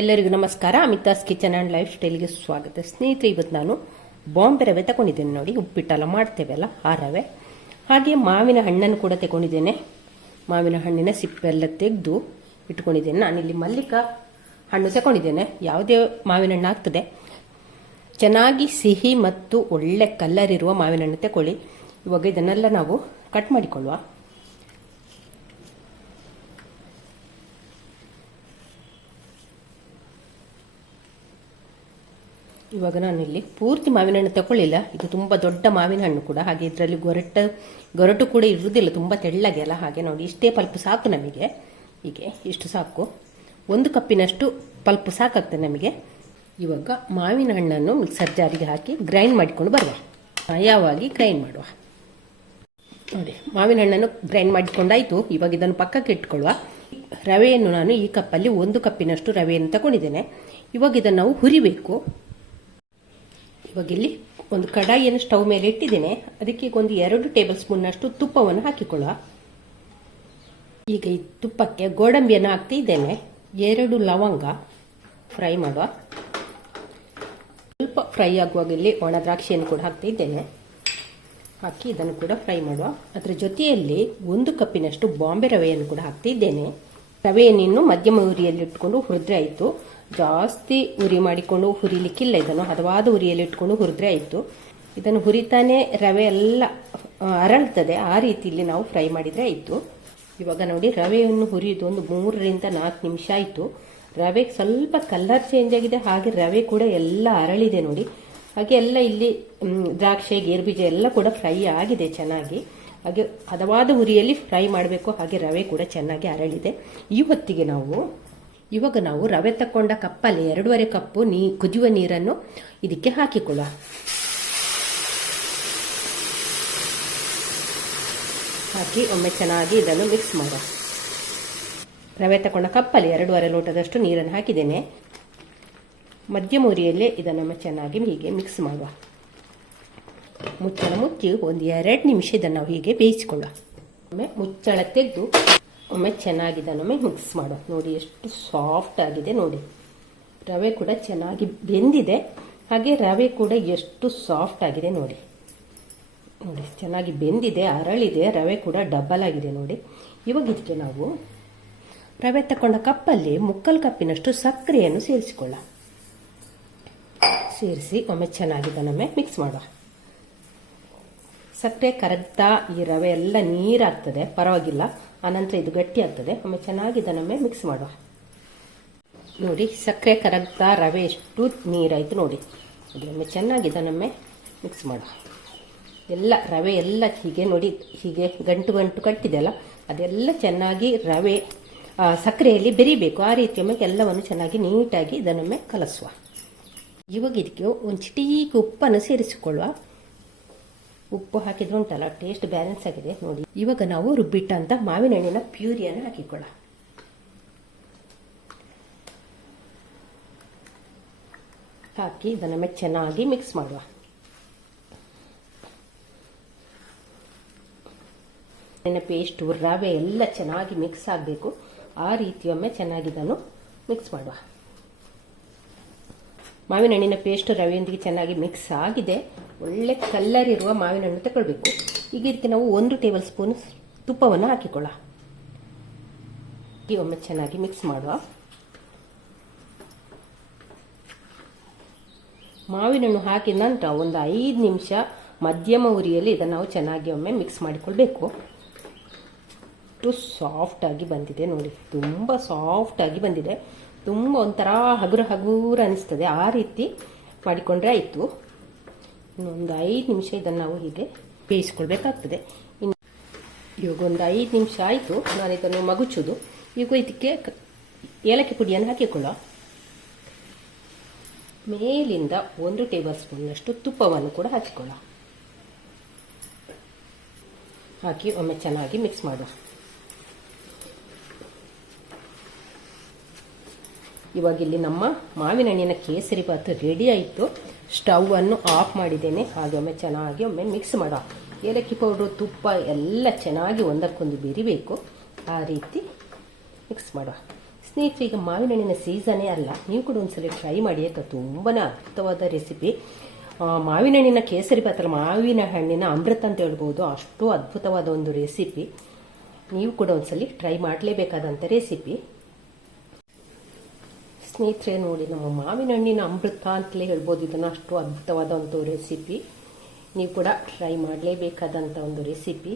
ಎಲ್ಲರಿಗೂ ನಮಸ್ಕಾರ. Amitha's kitchen and life ಸ್ಟೈಲ್ಗೆ ಸ್ವಾಗತ. ಸ್ನೇಹಿತರೆ, ಇವತ್ತು ನಾನು ಬಾಂಬೆ ರವೆ ತಗೊಂಡಿದ್ದೇನೆ. ನೋಡಿ, ಉಪ್ಪಿಟ್ಟೆಲ್ಲ ಮಾಡ್ತೇವಲ್ಲ ಆ ರವೆ. ಹಾಗೆ ಮಾವಿನ ಹಣ್ಣನ್ನು ಕೂಡ ತಗೊಂಡಿದ್ದೇನೆ. ಮಾವಿನ ಹಣ್ಣಿನ ಸಿಪ್ಪೆಲ್ಲ ತೆಗೆದು ಇಟ್ಕೊಂಡಿದ್ದೇನೆ. ನಾನಿಲ್ಲಿ ಮಲ್ಲಿಕಾ ಹಣ್ಣು ತಗೊಂಡಿದ್ದೇನೆ. ಯಾವುದೇ ಮಾವಿನ ಹಣ್ಣು ಆಗ್ತದೆ. ಚೆನ್ನಾಗಿ ಸಿಹಿ ಮತ್ತು ಒಳ್ಳೆ ಕಲರ್ ಇರುವ ಮಾವಿನ ಹಣ್ಣು ತಗೊಳ್ಳಿ. ಇವಾಗ ಇದನ್ನೆಲ್ಲ ನಾವು ಕಟ್ ಮಾಡಿಕೊಳ್ಳುವ. ಇವಾಗ ನಾನಿಲ್ಲಿ ಪೂರ್ತಿ ಮಾವಿನ ಹಣ್ಣು ತಗೊಳ್ಳಿಲ್ಲ. ಇದು ತುಂಬ ದೊಡ್ಡ ಮಾವಿನ ಹಣ್ಣು ಕೂಡ. ಹಾಗೆ ಇದರಲ್ಲಿ ಗೊರಟು ಕೂಡ ಇರುವುದಿಲ್ಲ, ತುಂಬ ತೆಳ್ಳಗೆ ಅಲ್ಲ. ಹಾಗೆ ನೋಡಿ, ಇಷ್ಟೇ ಪಲ್ಪ್ ಸಾಕು ನಮಗೆ. ಹೀಗೆ ಇಷ್ಟು ಸಾಕು. 1 ಕಪ್ಪಿನಷ್ಟು ಪಲ್ಪ್ ಸಾಕಾಗ್ತದೆ ನಮಗೆ. ಇವಾಗ ಮಾವಿನ ಹಣ್ಣನ್ನು ಮಿಕ್ಸರ್ ಜಾರಿಗೆ ಹಾಕಿ ಗ್ರೈಂಡ್ ಮಾಡಿಕೊಂಡು ಬರುವ. ನಯವಾಗಿ ಗ್ರೈಂಡ್ ಮಾಡುವ. ನೋಡಿ, ಮಾವಿನ ಹಣ್ಣನ್ನು ಗ್ರೈಂಡ್ ಮಾಡಿಕೊಂಡಾಯ್ತು. ಇವಾಗ ಇದನ್ನು ಪಕ್ಕಕ್ಕೆ ಇಟ್ಕೊಳ್ಳುವ. ರವೆಯನ್ನು ನಾನು ಈ ಕಪ್ಪಲ್ಲಿ 1 ಕಪ್ಪಿನಷ್ಟು ರವೆಯನ್ನು ತಗೊಂಡಿದ್ದೇನೆ. ಇವಾಗ ಇದನ್ನು ನಾವು ಹುರಿಬೇಕು. ಇವಾಗ ಇಲ್ಲಿ ಒಂದು ಕಡಾಯಿಯನ್ನು ಸ್ಟವ್ ಮೇಲೆ ಇಟ್ಟಿದ್ದೇನೆ. ಅದಕ್ಕೆ ಒಂದು 2 ಟೇಬಲ್ ಸ್ಪೂನ್ನಷ್ಟು ತುಪ್ಪವನ್ನು ಹಾಕಿಕೊಳ್ಳುವ. ಈಗ ಈ ತುಪ್ಪಕ್ಕೆ ಗೋಡಂಬಿಯನ್ನು ಹಾಕ್ತಾ ಇದ್ದೇನೆ. 2 ಲವಂಗ ಫ್ರೈ ಮಾಡುವ. ಸ್ವಲ್ಪ ಫ್ರೈ ಆಗುವಾಗ ಇಲ್ಲಿ ಒಣ ದ್ರಾಕ್ಷಿಯನ್ನು ಕೂಡ ಹಾಕ್ತಾ ಇದ್ದೇನೆ. ಹಾಕಿ ಇದನ್ನು ಕೂಡ ಫ್ರೈ ಮಾಡುವ. ಅದರ ಜೊತೆಯಲ್ಲಿ 1 ಕಪ್ಪಿನಷ್ಟು ಬಾಂಬೆ ರವೆಯನ್ನು ಕೂಡ ಹಾಕ್ತಾ ಇದ್ದೇನೆ. ರವೆಯನ್ನು ಮಧ್ಯಮ ಉರಿಯಲ್ಲಿ ಇಟ್ಕೊಂಡು ಹುರಿದ್ರೆ ಆಯಿತು. ಜಾಸ್ತಿ ಉರಿ ಮಾಡಿಕೊಂಡು ಹುರಿಲಿಕ್ಕಿಲ್ಲ. ಇದನ್ನು ಹದವಾದ ಉರಿಯಲ್ಲಿ ಇಟ್ಕೊಂಡು ಹುರಿದ್ರೆ ಆಯಿತು. ಇದನ್ನು ಹುರಿತಾನೆ ರವೆ ಎಲ್ಲ ಅರಳ್ತದೆ. ಆ ರೀತಿಯಲ್ಲಿ ನಾವು ಫ್ರೈ ಮಾಡಿದರೆ ಆಯಿತು. ಇವಾಗ ನೋಡಿ, ರವೆಯನ್ನು ಹುರಿದು ಒಂದು 3 ರಿಂದ 4 ನಿಮಿಷ ಆಯಿತು. ರವೆ ಸ್ವಲ್ಪ ಕಲರ್ ಚೇಂಜ್ ಆಗಿದೆ. ಹಾಗೆ ರವೆ ಕೂಡ ಎಲ್ಲ ಅರಳಿದೆ ನೋಡಿ. ಹಾಗೆ ಎಲ್ಲ ಇಲ್ಲಿ ದ್ರಾಕ್ಷಿ, ಗೇರುಬೀಜ ಎಲ್ಲ ಕೂಡ ಫ್ರೈ ಆಗಿದೆ ಚೆನ್ನಾಗಿ. ಹಾಗೆ ಹದವಾದ ಉರಿಯಲ್ಲಿ ಫ್ರೈ ಮಾಡಬೇಕು. ಹಾಗೆ ರವೆ ಕೂಡ ಚೆನ್ನಾಗಿ ಅರಳಿದೆ. ಈ ಹೊತ್ತಿಗೆ ಇವಾಗ ನಾವು ರವೆ ತಕ್ಕೊಂಡ ಕಪ್ಪಲ್ಲಿ 2.5 ಕಪ್ಪು ಕುದಿಯುವ ನೀರನ್ನು ಇದಕ್ಕೆ ಹಾಕಿಕೊಳ್ಳುವ. ಹಾಕಿ ಒಮ್ಮೆ ಚೆನ್ನಾಗಿ ಇದನ್ನು ಮಿಕ್ಸ್ ಮಾಡುವ. ರವೆ ತಕ್ಕೊಂಡ ಕಪ್ಪಲ್ಲಿ 2.5 ಲೋಟದಷ್ಟು ನೀರನ್ನು ಹಾಕಿದ್ದೇನೆ. ಮಧ್ಯಮ ಉರಿಯಲ್ಲೇ ಇದನ್ನು ಚೆನ್ನಾಗಿ ಹೀಗೆ ಮಿಕ್ಸ್ ಮಾಡುವ. ಮುಚ್ಚಳ ಮುಚ್ಚಿ ಒಂದು 2 ನಿಮಿಷ ಇದನ್ನು ನಾವು ಹೀಗೆ ಬೇಯಿಸಿಕೊಳ್ಳುವ. ಒಮ್ಮೆ ಮುಚ್ಚಳ ತೆಗೆದು ಒಮ್ಮೆ ಚೆನ್ನಾಗಿ ಇದನ್ನೊಮ್ಮೆ ಮಿಕ್ಸ್ ಮಾಡುವ. ನೋಡಿ, ಎಷ್ಟು ಸಾಫ್ಟ್ ಆಗಿದೆ ನೋಡಿ. ರವೆ ಕೂಡ ಚೆನ್ನಾಗಿ ಬೆಂದಿದೆ. ಹಾಗೆ ರವೆ ಕೂಡ ಎಷ್ಟು ಸಾಫ್ಟ್ ಆಗಿದೆ ನೋಡಿ. ನೋಡಿ, ಚೆನ್ನಾಗಿ ಬೆಂದಿದೆ, ಅರಳಿದೆ. ರವೆ ಕೂಡ ಡಬಲ್ ಆಗಿದೆ ನೋಡಿ. ಇವಾಗ ಇದಕ್ಕೆ ನಾವು ರವೆ ತಗೊಂಡ ಕಪ್ಪಲ್ಲಿ 3/4 ಕಪ್ಪಿನಷ್ಟು ಸಕ್ಕರೆಯನ್ನು ಸೇರಿಸಿ ಒಮ್ಮೆ ಚೆನ್ನಾಗಿ ಇದನ್ನೊಮ್ಮೆ ಮಿಕ್ಸ್ ಮಾಡುವ. ಸಕ್ಕರೆ ಕರಗ್ತಾ ಈ ರವೆ ಎಲ್ಲ ನೀರಾಗ್ತದೆ, ಪರವಾಗಿಲ್ಲ. ಆನಂತರ ಇದು ಗಟ್ಟಿ ಆಗ್ತದೆ. ಒಮ್ಮೆ ಚೆನ್ನಾಗಿ ಇದನ್ನೊಮ್ಮೆ ಮಿಕ್ಸ್ ಮಾಡುವ. ನೋಡಿ, ಸಕ್ಕರೆ ಕರಗ್ತಾ ರವೆ ಎಷ್ಟು ನೀರಾಯಿತು ನೋಡಿ. ಒಮ್ಮೆ ಚೆನ್ನಾಗಿ ಇದನ್ನೊಮ್ಮೆ ಮಿಕ್ಸ್ ಮಾಡುವ. ಎಲ್ಲ ರವೆ ಎಲ್ಲ ಹೀಗೆ ನೋಡಿ, ಹೀಗೆ ಗಂಟು ಕಟ್ಟಿದೆಯಲ್ಲ, ಅದೆಲ್ಲ ಚೆನ್ನಾಗಿ ರವೆ ಸಕ್ಕರೆಯಲ್ಲಿ ಬೆರಿಬೇಕು. ಆ ರೀತಿ ಒಮ್ಮೆ ಎಲ್ಲವನ್ನು ಚೆನ್ನಾಗಿ ನೀಟಾಗಿ ಇದನ್ನೊಮ್ಮೆ ಕಲಸುವ. ಇವಾಗ ಇದಕ್ಕೆ ಒಂದು ಚಿಟಿಕೆ ಉಪ್ಪನ್ನು ಸೇರಿಸಿಕೊಳ್ಳುವ. ಉಪ್ಪು ಹಾಕಿದ್ರೆ ಉಂಟಲ್ಲ, ಟೇಸ್ಟ್ ಬ್ಯಾಲೆನ್ಸ್ ಆಗಿದೆ ನೋಡಿ. ಇವಾಗ ನಾವು ರುಬ್ಬಿಟ್ಟಂತ ಮಾವಿನ ಹಣ್ಣಿನ ಪ್ಯೂರಿಯನ್ನು ಹಾಕಿಕೊಳ್ಳ. ಹಾಕಿ ಇದನ್ನ ಚೆನ್ನಾಗಿ ಮಿಕ್ಸ್ ಮಾಡುವ. ಪೇಸ್ಟ್ ರವೆ ಎಲ್ಲ ಚೆನ್ನಾಗಿ ಮಿಕ್ಸ್ ಆಗಬೇಕು. ಆ ರೀತಿ ಒಮ್ಮೆ ಚೆನ್ನಾಗಿ ಇದನ್ನು ಮಿಕ್ಸ್ ಮಾಡುವ. ಮಾವಿನ ಹಣ್ಣಿನ ಪೇಸ್ಟ್ ರವೆಯೊಂದಿಗೆ ಚೆನ್ನಾಗಿ ಮಿಕ್ಸ್ ಆಗಿದೆ. ಒಳ್ಳೆ ಕಲ್ಲರ್ ಇರುವ ಮಾವಿನ ಹಣ್ಣು ತಗೊಳ್ಬೇಕು. ಈಗ ಇದಕ್ಕೆ ನಾವು 1 ಟೇಬಲ್ ಸ್ಪೂನ್ ತುಪ್ಪವನ್ನು ಹಾಕಿಕೊಳ್ಳ. ಒಮ್ಮೆ ಚೆನ್ನಾಗಿ ಮಿಕ್ಸ್ ಮಾಡುವ. ಮಾವಿನ ಹಣ್ಣು ಹಾಕಿದ ನಂತರ ಒಂದು 5 ನಿಮಿಷ ಮಧ್ಯಮ ಉರಿಯಲ್ಲಿ ಇದನ್ನು ನಾವು ಚೆನ್ನಾಗಿ ಒಮ್ಮೆ ಮಿಕ್ಸ್ ಮಾಡಿಕೊಳ್ಬೇಕು. ಎಷ್ಟು ಸಾಫ್ಟ್ ಆಗಿ ಬಂದಿದೆ ನೋಡಿ. ತುಂಬ ಸಾಫ್ಟ್ ಆಗಿ ಬಂದಿದೆ. ತುಂಬ ಒಂಥರ ಹಗುರ ಅನಿಸ್ತದೆ. ಆ ರೀತಿ ಮಾಡಿಕೊಂಡ್ರೆ ಆಯಿತು. ಇನ್ನೊಂದು 5 ನಿಮಿಷ ಇದನ್ನು ನಾವು ಹೀಗೆ ಬೇಯಿಸ್ಕೊಳ್ಬೇಕಾಗ್ತದೆ. ಇವಾಗ ಒಂದು 5 ನಿಮಿಷ ಆಯಿತು. ನಾನು ಇದನ್ನು ಮಗುಚೋದು. ಈಗ ಇದಕ್ಕೆ ಏಲಕ್ಕಿ ಪುಡಿಯನ್ನು ಹಾಕಿಕೊಳ್ಳುವ. ಮೇಲಿಂದ 1 ಟೇಬಲ್ ಸ್ಪೂನ್ನಷ್ಟು ತುಪ್ಪವನ್ನು ಕೂಡ ಹಾಕಿಕೊಳ್ಳುವ. ಹಾಕಿ ಒಮ್ಮೆ ಚೆನ್ನಾಗಿ ಮಿಕ್ಸ್ ಮಾಡುವ. ಇವಾಗ ಇಲ್ಲಿ ನಮ್ಮ ಮಾವಿನ ಹಣ್ಣಿನ ಕೇಸರಿ ಬಾತ್ ರೆಡಿ ಆಯಿತು. ಸ್ಟವ್ ಅನ್ನು ಆಫ್ ಮಾಡಿದ್ದೇನೆ. ಹಾಗೆ ಒಮ್ಮೆ ಚೆನ್ನಾಗಿ ಒಮ್ಮೆ ಮಿಕ್ಸ್ ಮಾಡುವ. ಏಲಕ್ಕಿ ಪೌಡ್ರು, ತುಪ್ಪ ಎಲ್ಲ ಚೆನ್ನಾಗಿ ಒಂದಕ್ಕೊಂದು ಬೆರಿಬೇಕು. ಆ ರೀತಿ ಮಿಕ್ಸ್ ಮಾಡುವ. ಸ್ನೇಹಿತರೆ, ಈಗ ಮಾವಿನ ಹಣ್ಣಿನ ಸೀಸನೇ ಅಲ್ಲ, ನೀವು ಕೂಡ ಒಂದ್ಸಲ ಟ್ರೈ ಮಾಡಿ. ಯಾಕೆ ತುಂಬಾ ಅದ್ಭುತವಾದ ರೆಸಿಪಿ. ಮಾವಿನ ಹಣ್ಣಿನ ಕೇಸರಿ ಭಾತ್ ಅಲ್ಲ, ಮಾವಿನ ಹಣ್ಣಿನ ಅಮೃತ ಅಂತ ಹೇಳ್ಬೋದು, ಅಷ್ಟು ಅದ್ಭುತವಾದ ಒಂದು ರೆಸಿಪಿ. ನೀವು ಕೂಡ ಒಂದ್ಸಲಿ ಟ್ರೈ ಮಾಡಲೇಬೇಕಾದಂಥ ರೆಸಿಪಿ. ಸ್ನೇಹಿತರೆ ನೋಡಿ, ನಮ್ಮ ಮಾವಿನ ಹಣ್ಣಿನ ಅಮೃತ ಅಂತಲೇ ಹೇಳ್ಬೋದು ಇದನ್ನು, ಅಷ್ಟು ಅದ್ಭುತವಾದ ಒಂದು ರೆಸಿಪಿ. ನೀವು ಕೂಡ ಟ್ರೈ ಮಾಡಲೇಬೇಕಾದಂಥ ಒಂದು ರೆಸಿಪಿ.